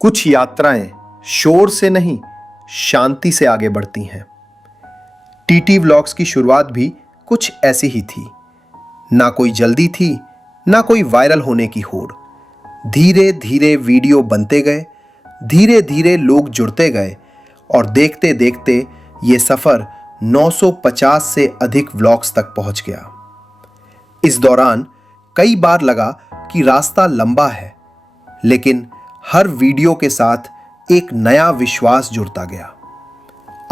कुछ यात्राएं शोर से नहीं, शांति से आगे बढ़ती हैं। टीटी व्लॉग्स की शुरुआत भी कुछ ऐसी ही थी। ना कोई जल्दी थी, ना कोई वायरल होने की होड़। धीरे धीरे वीडियो बनते गए, धीरे धीरे लोग जुड़ते गए और देखते देखते ये सफर 950 से अधिक व्लॉग्स तक पहुंच गया। इस दौरान कई बार लगा कि रास्ता लंबा है, लेकिन हर वीडियो के साथ एक नया विश्वास जुड़ता गया।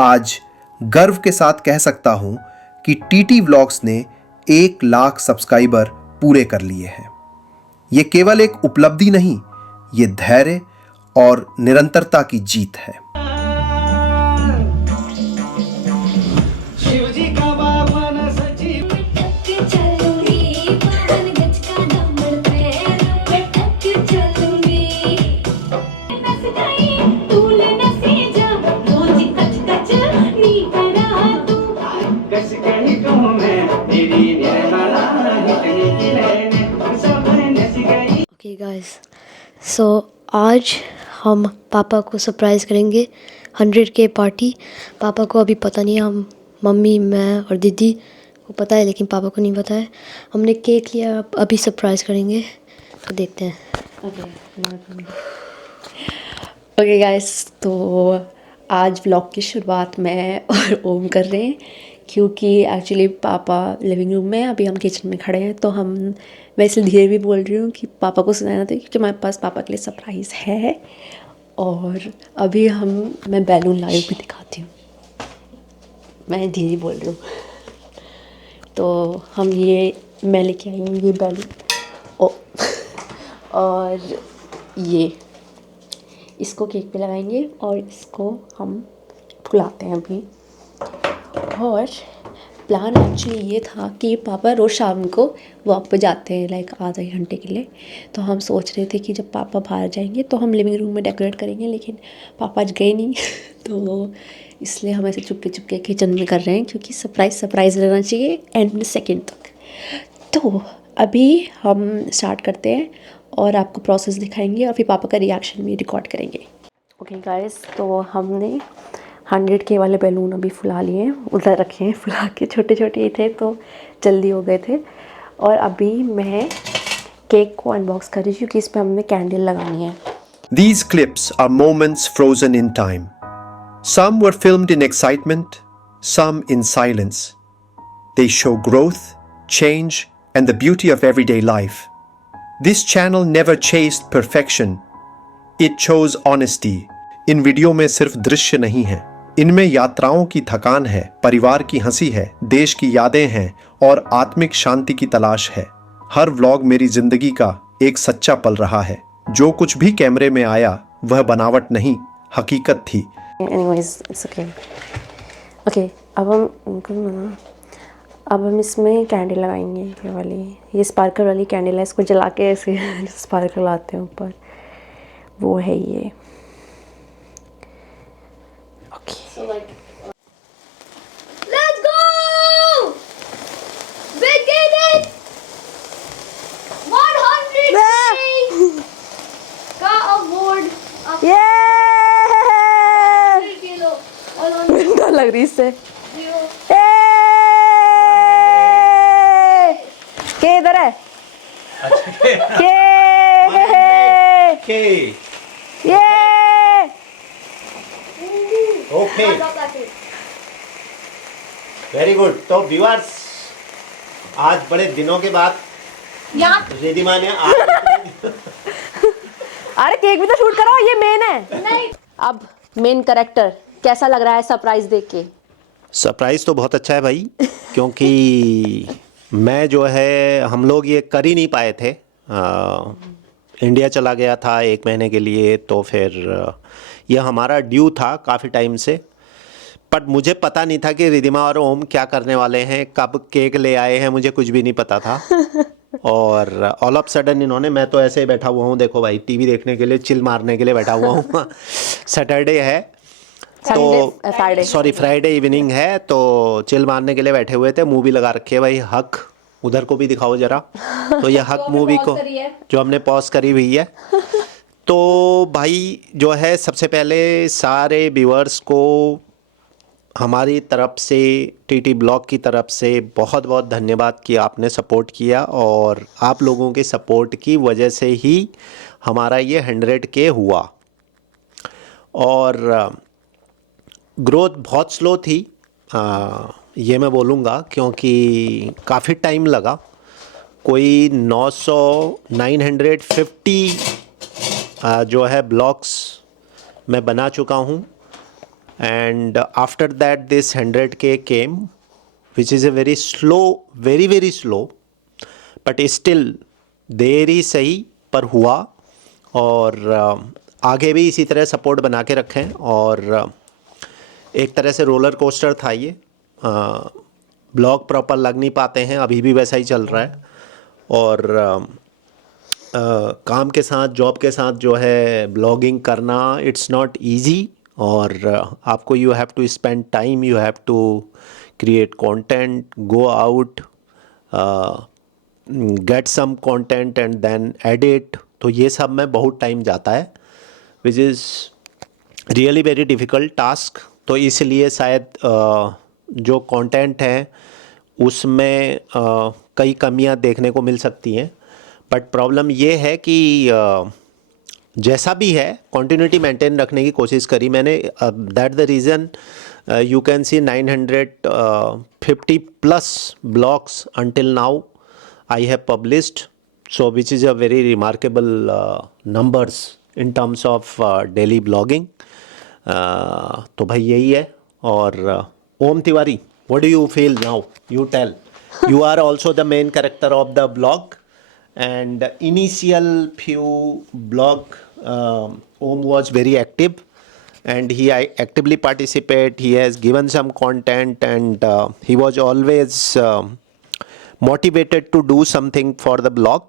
आज गर्व के साथ कह सकता हूं कि टीटी व्लॉग्स ने 1 लाख सब्सक्राइबर पूरे कर लिए हैं। यह केवल एक उपलब्धि नहीं, ये धैर्य और निरंतरता की जीत है। ओके गाइस, सो आज हम पापा को सरप्राइज़ करेंगे 100K पार्टी। पापा को अभी पता नहीं है, हम मम्मी, मैं और दीदी को पता है, लेकिन पापा को नहीं पता है। हमने केक लिया, अभी सरप्राइज़ करेंगे, तो देखते हैं। ओके गाइस, तो आज व्लॉग की शुरुआत मैं और ओम कर रहे हैं, क्योंकि एक्चुअली पापा लिविंग रूम में, अभी हम किचन में खड़े हैं। तो हम, मैं इसलिए धीरे भी बोल रही हूँ कि पापा को सुनाना था, क्योंकि हमारे पास पापा के लिए सरप्राइज़ है। और अभी मैं बैलून लाइव भी दिखाती हूँ, मैं धीरे बोल रही हूँ। तो मैं लेके आई हूँ ये बैलून और ये इसको केक पे लगाएंगे और इसको हम फुलाते हैं अभी। और प्लान एक्चुअली ये था कि पापा रोज़ शाम को वॉक पे जाते हैं, लाइक आधा घंटे के लिए। तो हम सोच रहे थे कि जब पापा बाहर जाएंगे तो हम लिविंग रूम में डेकोरेट करेंगे, लेकिन पापा आज गए नहीं तो इसलिए हम ऐसे चुपके चुपके किचन में कर रहे हैं, क्योंकि सरप्राइज़ रहना चाहिए एंड सेकेंड तक। तो अभी हम स्टार्ट करते हैं और आपको प्रोसेस दिखाएंगे और फिर पापा का रिएक्शन भी रिकॉर्ड करेंगे। ओके गाइस, तो हमने 100K वाले बैलून अभी फुला लिए हैं, उधर रखे हैं फुला के। छोटे छोटे ही थे तो जल्दी हो गए थे। और अभी मैं केक को अनबॉक्स कर रही हूँ, क्योंकि इस पर हमें कैंडल लगानी है। These clips are moments frozen in time. Some were filmed in excitement, some in silence. They show growth, change, and the beauty of everyday life. This channel never chased perfection. It chose honesty. In video में सिर्फ दृश्य नहीं है, इनमें यात्राओं की थकान है, परिवार की हंसी है, देश की यादें हैं और आत्मिक शांति की तलाश है। हर व्लॉग मेरी जिंदगी का एक सच्चा पल रहा है। जो कुछ भी कैमरे में आया वह बनावट नहीं, हकीकत थी। Anyways, it's okay. Okay, अब हम इसमें कैंडल लगाएंगे। ये स्पार्कल वाली कैंडल है, इसको जला के ऐसे स्पार्कल आते हैं ऊपर, वो है ये। Okay, Let's go! Begin it! 100K का अवार्ड ये किलो और डर लग रही इससे। के इधर है, के ये ओके, वेरी गुड। तो व्यूअर्स, आज बड़े दिनों के बाद रिधिमा ने अरे केक भी तो शूट करो, ये मेन है। नहीं, अब मेन कैरेक्टर कैसा लग रहा है सरप्राइज देख के? सरप्राइज तो बहुत अच्छा है भाई, क्योंकि मैं जो है, हम लोग ये कर ही नहीं पाए थे। इंडिया चला गया था 1 महीने के लिए, तो फिर यह हमारा ड्यू था काफ़ी टाइम से। बट मुझे पता नहीं था कि रिधिमा और ओम क्या करने वाले हैं, कब केक ले आए हैं, मुझे कुछ भी नहीं पता था। और ऑल ऑफ सडन इन्होंने, मैं तो ऐसे ही बैठा हुआ हूँ, देखो भाई, टीवी देखने के लिए, चिल मारने के लिए बैठा हुआ हूँ। सैटरडे है तो फ्राइडे इवनिंग है, तो चिल मारने के लिए बैठे हुए थे। मूवी लगा रखी है भाई, हक। उधर को भी दिखाओ जरा। तो ये हक मूवी को जो हमने पॉज करी हुई है, तो भाई जो है सबसे पहले सारे व्यूअर्स को हमारी तरफ से टीटी ब्लॉग की तरफ से बहुत बहुत धन्यवाद कि आपने सपोर्ट किया, और आप लोगों के सपोर्ट की वजह से ही हमारा ये 100K हुआ। और ग्रोथ बहुत स्लो थी, ये मैं बोलूँगा, क्योंकि काफ़ी टाइम लगा। कोई 950 जो है ब्लॉग्स मैं बना चुका हूँ, and after that this 100K came, which is a very slow, very slow, but still देरी सही पर हुआ। और आगे भी इसी तरह सपोर्ट बना के रखें। और एक तरह से रोलर कोस्टर था ये, ब्लॉग प्रॉपर लग नहीं पाते हैं, अभी भी वैसा ही चल रहा है। और काम के साथ, जॉब के साथ जो है ब्लॉगिंग करना, इट्स नॉट इजी। और आपको you have to spend time, you have to create content, go out, get some content and then edit. तो ये सब में बहुत टाइम जाता है, which is really very difficult task. तो इसलिए शायद जो कंटेंट है उसमें कई कमियां देखने को मिल सकती हैं। बट प्रॉब्लम ये है कि जैसा भी है कंटिन्यूटी मेंटेन रखने की कोशिश करी मैंने। That the reason you can see 950 plus blogs until now I have published, so which is a very remarkable numbers in terms of daily blogging. तो भाई यही है। और ओम Tiwari, what do you feel now? You tell. You are also the main character of the blog, and initial few blog Om was very active, and he actively participate. He has given some content, and he was always motivated to do something for the blog.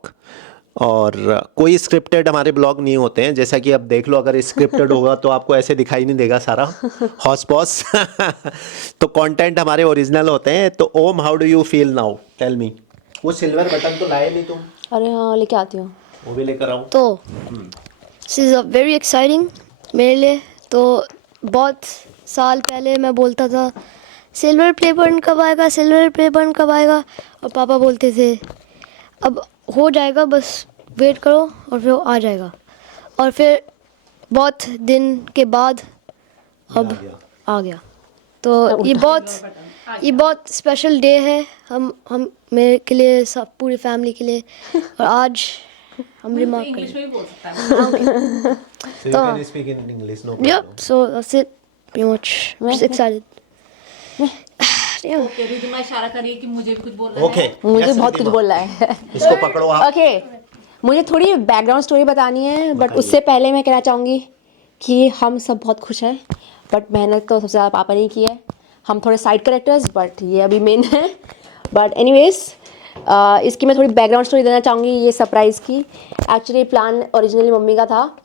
और कोई scripted हमारे blog नहीं होते हैं, जैसा कि अब देख लो, अगर स्क्रिप्टेड होगा तो आपको ऐसे दिखाई नहीं देगा सारा हॉस पॉस। तो कंटेंट हमारे ओरिजिनल होते हैं। तो Om, how do you feel now, tell me. वो सिल्वर बटन तो लाए नहीं तुम? अरे हाँ, लेके आती हूँ। वो भी लेकर आऊँ तो दिस इज़ वेरी एक्साइटिंग मेरे लिए। तो बहुत साल पहले मैं बोलता था सिल्वर प्ले बटन कब आएगा, सिल्वर प्ले बटन कब आएगा, और पापा बोलते थे अब हो जाएगा, बस वेट करो, और फिर आ जाएगा। और फिर बहुत दिन के बाद अब आ गया। तो ये बहुत स्पेशल डे है हम मेरे के लिए, सब पूरी फैमिली के लिए। और आज हम रिमार्क इंग्लिश में भी बोल सकता है। So you can speak in English, no problem. Yep, so that's it. Pretty much. I'm just excited. Okay, Ridhima इशारा करिए कि मुझे भी कुछ बोलना Okay. है। मुझे Yes, बहुत कुछ रिधिमा। बोलना है। इसको पकड़ो आप। ओके, मुझे थोड़ी बैकग्राउंड स्टोरी बतानी है, बट उससे पहले मैं कहना चाहूँगी कि हम सब बहुत खुश हैं, बट मेहनत तो सबसे ज़्यादा पापा ने की है। हम थोड़े साइड कैरेक्टर्स, बट ये अभी मेन है। बट एनीवेज, इसकी मैं थोड़ी बैकग्राउंड स्टोरी देना चाहूँगी ये सरप्राइज़ की। एक्चुअली प्लान ओरिजिनली मम्मी का था,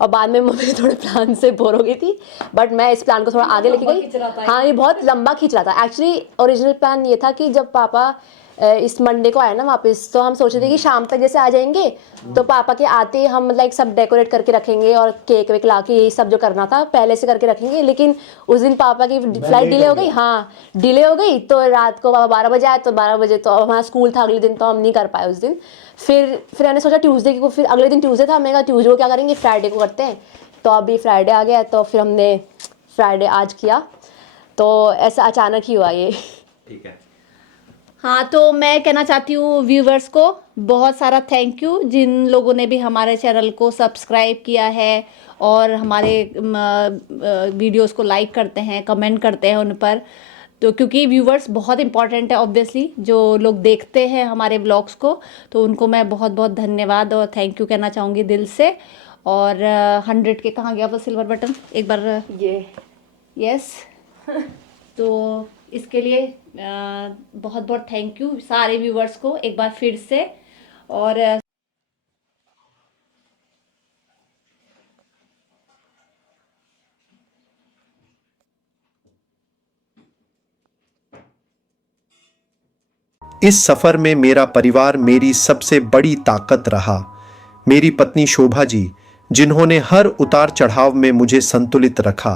और बाद में मम्मी थोड़े प्लान से बोर हो गई थी, बट मैं इस प्लान को थोड़ा आगे लेके गई। हाँ, ये बहुत लंबा खींच रहा था। एक्चुअली ओरिजिनल प्लान ये था कि जब पापा इस मंडे को आए ना वापस, तो हम सोचे थे कि शाम तक जैसे आ जाएंगे, तो पापा के आते ही हम लाइक सब डेकोरेट करके रखेंगे और केक वेक ला के यही सब जो करना था पहले से करके रखेंगे। लेकिन उस दिन पापा की फ्लाइट डिले हो गई। हाँ, डिले हो गई, तो रात को पापा 12 बजे आए, तो 12 बजे तो हमारा स्कूल था अगले दिन, तो हम नहीं कर पाए उस दिन। फिर मैंने सोचा ट्यूसडे को, फिर अगले दिन ट्यूसडे था, मैंने कहा ट्यूसडे को क्या करेंगे, फ्राइडे को करते हैं। तो अभी फ्राइडे आ गया, तो फिर हमने फ्राइडे आज किया। तो ऐसा अचानक ही हुआ ये। ठीक है। हाँ, तो मैं कहना चाहती हूँ व्यूवर्स को बहुत सारा थैंक यू, जिन लोगों ने भी हमारे चैनल को सब्सक्राइब किया है और हमारे वीडियोस को लाइक करते हैं, कमेंट करते हैं उन पर। तो क्योंकि व्यूवर्स बहुत इंपॉर्टेंट है ऑब्वियसली, जो लोग देखते हैं हमारे ब्लॉग्स को, तो उनको मैं बहुत बहुत धन्यवाद और थैंक यू कहना चाहूँगी दिल से। और 100 के कहाँ गया वो सिल्वर बटन, एक बार ये यस। तो इसके लिए बहुत बहुत थैंक यू सारे व्यूवर्स को एक बार फिर से। और इस सफर में मेरा परिवार मेरी सबसे बड़ी ताकत रहा। मेरी पत्नी शोभा जी जिन्होंने हर उतार चढ़ाव में मुझे संतुलित रखा,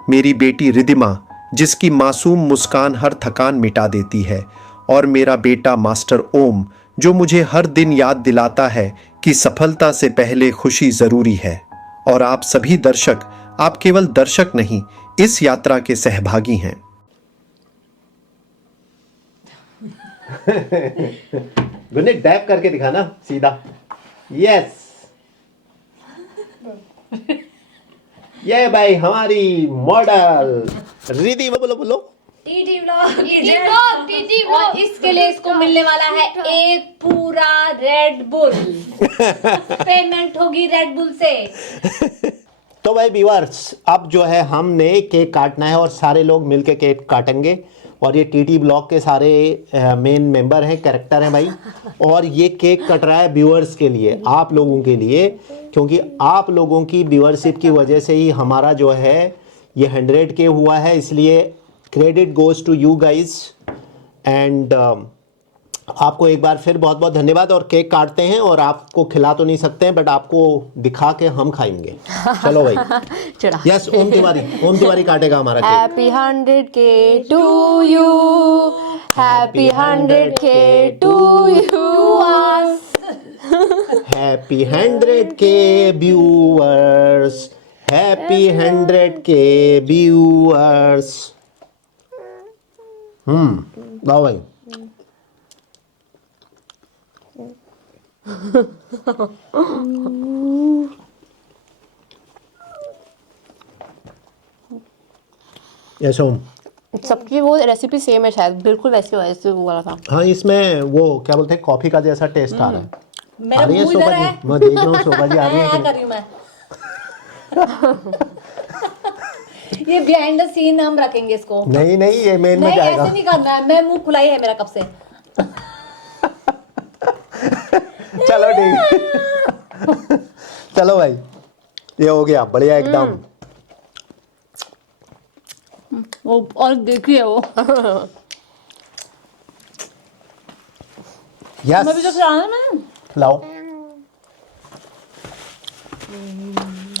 मेरी बेटी रिदिमा जिसकी मासूम मुस्कान हर थकान मिटा देती है, और मेरा बेटा मास्टर ओम जो मुझे हर दिन याद दिलाता है कि सफलता से पहले खुशी जरूरी है। और आप सभी दर्शक, आप केवल दर्शक नहीं, इस यात्रा के सहभागी हैं। गुनीत डैप करके दिखाना सीधा। यस, ये भाई हमारी मॉडल रिद्धि। बोलो बोलो। टीटी व्लॉग और इसके लिए इसको मिलने वाला है एक पूरा रेड बुल। पेमेंट होगी रेड बुल से। तो भाई व्यूअर्स, अब जो है हमने केक काटना है और सारे लोग मिलके केक काटेंगे। और ये टीटी ब्लॉग के सारे मेन मेंबर हैं, कैरेक्टर हैं भाई। और ये केक कट रहा है व्यूअर्स के लिए, आप लोगों के लिए, क्योंकि आप लोगों की व्यूअरशिप की वजह से ही हमारा जो है ये 100K हुआ है। इसलिए credit goes to you guys. एंड आपको एक बार फिर बहुत बहुत धन्यवाद। और केक काटते हैं, और आपको खिला तो नहीं सकते हैं, बट आपको दिखा के हम खाएंगे। चलो भाई। चढ़ा। यस, ओम तिवारी काटेगा हमारा cake. Happy 100K to you, happy 100K to you आस। Happy 100K viewers, happy 100K viewers. लाओ भाई। यस ओम। सबकी वो रेसिपी सेम है शायद, बिल्कुल वैसे वाला था। हाँ, इसमें वो क्या बोलते हैं, कॉफी का जैसा टेस्ट आ रहा है। मेरा आ रही है मुंह शोभा इधर जी? है। मैं देख रहा हूँ शोभा जी आ रही है कि कर रही हूँ मैं। ये बिहाइंड द सीन हम रखेंगे इसको। नहीं नहीं, ये मेन में नहीं, जाएगा। ऐसे नहीं करना है। मैं मुंह खुला ही है मेरा कब से। चलो ठीक। चलो भाई, ये हो गया बढ़िया एकदम। वो और देखिए वो। यस, मैं भी तो खिलाना मैं। खिलाओ।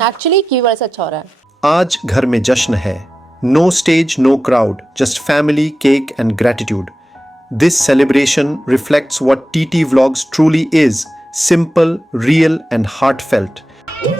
एक्चुअली की वजह से अच्छा हो रहा है। आज घर में जश्न है। No stage, no crowd, just family, cake and gratitude. This celebration reflects what TT Vlogs truly is: simple, real and heartfelt.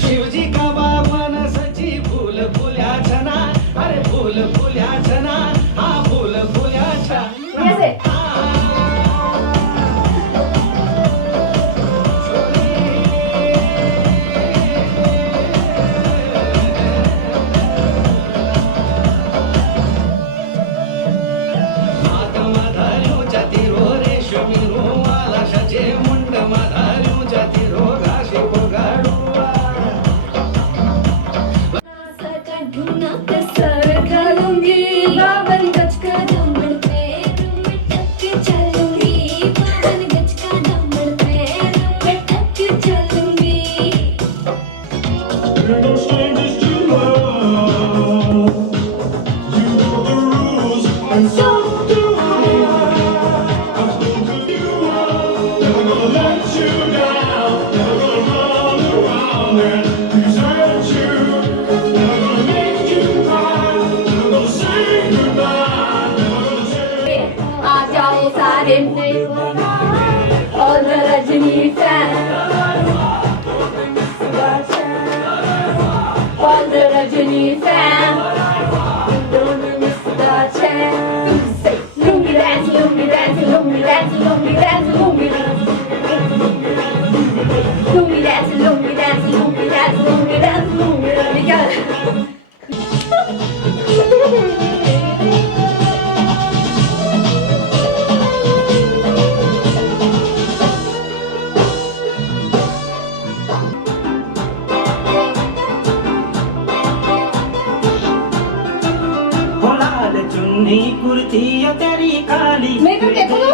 Shivji का बाबन सची फूल फुल्या छना अरे फूल फुल्या छना हाँ फूल फुल्या छना कैसे? हात मधारू जाती रो रेशमी रोवाला शचे मुंड मधारू जाती रो घाशी पोगाडुआ ढूंढना कसर करूंगी बावन गज का दमन पैर में टक चलूंगी बावन गज का दमन पैर में टक चलूंगी आ जाओ सारे और रजनी फैन और रजनी फैन दोनों miss the chain lungi dance lungi dance lungi dance lungi dance lungi dance lungi dance lungi dance lungi dance lungi dance lungi dance हो लाल चुन्नी कुर्ती यो तेरी काली मेरे को देखो तो।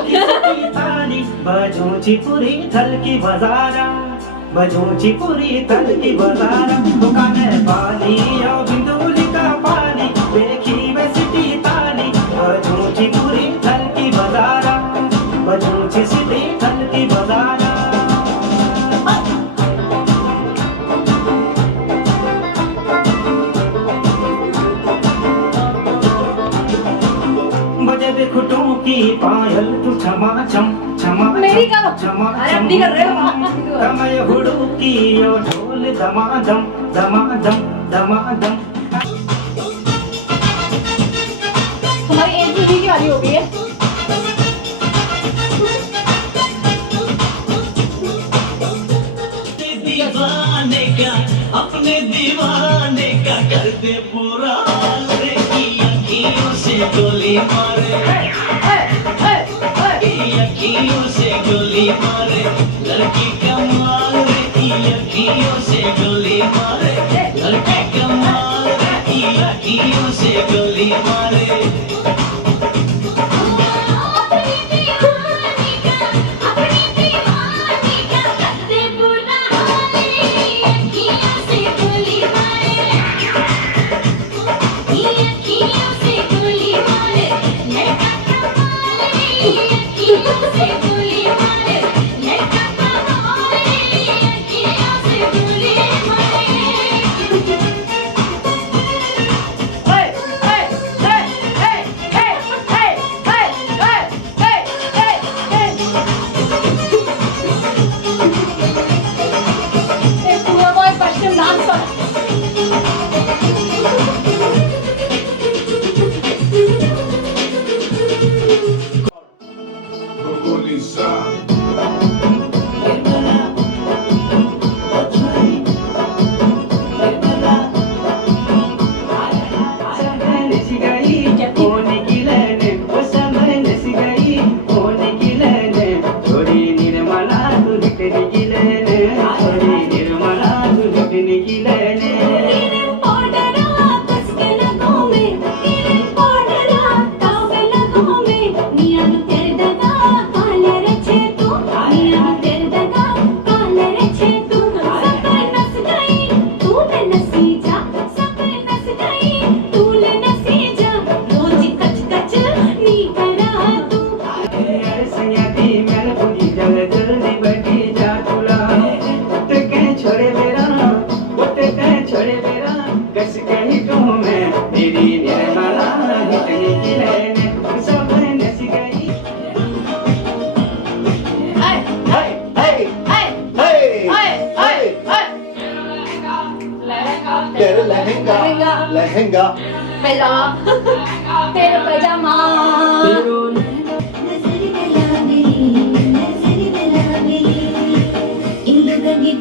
ताली बजोची पुरी थलकी बजारा बजोची पुरी थलकी बजारा दुकान वाली यो बिंदुली का पाली देखी वैसी तुझी मोरी घर की बाजारा बजूं छे सीधी घर की बाजारा बजे दे खुटों की पायल तू छमा छम छमा मेरी का छमा अरे अपनी कर रहे हो कमय हुडू की यो ढोल दमादम दमादम दमादम हमारी एज भी की वाली हो गई है दीवाने का अपने दीवाने का कर दे पूरा रे की अखियों से गोली मारे की अखियों से गोली मारे लड़की कमाल रे की अखियों से गोली मारे लड़की कमाल रे की अखियों से गोली मारे लहंगा तेरा पजामा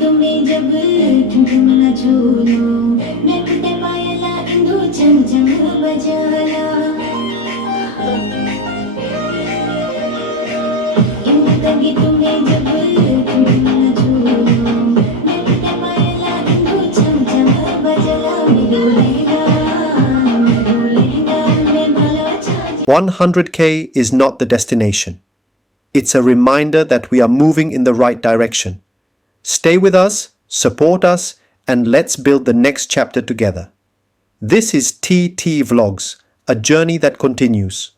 तुम्हें जब ठुमला झूलो मैं कुटे पायला इंदु चम चम बजाला इंदु तुम्हें जब ठुमला झूलो मैं कुटे पायला इंदु चम चम बजाला मेरे lehenga 100K is not the destination. It's a reminder that we are moving in the right direction. Stay with us, support us, and let's build the next chapter together. This is TT Vlogs, a journey that continues.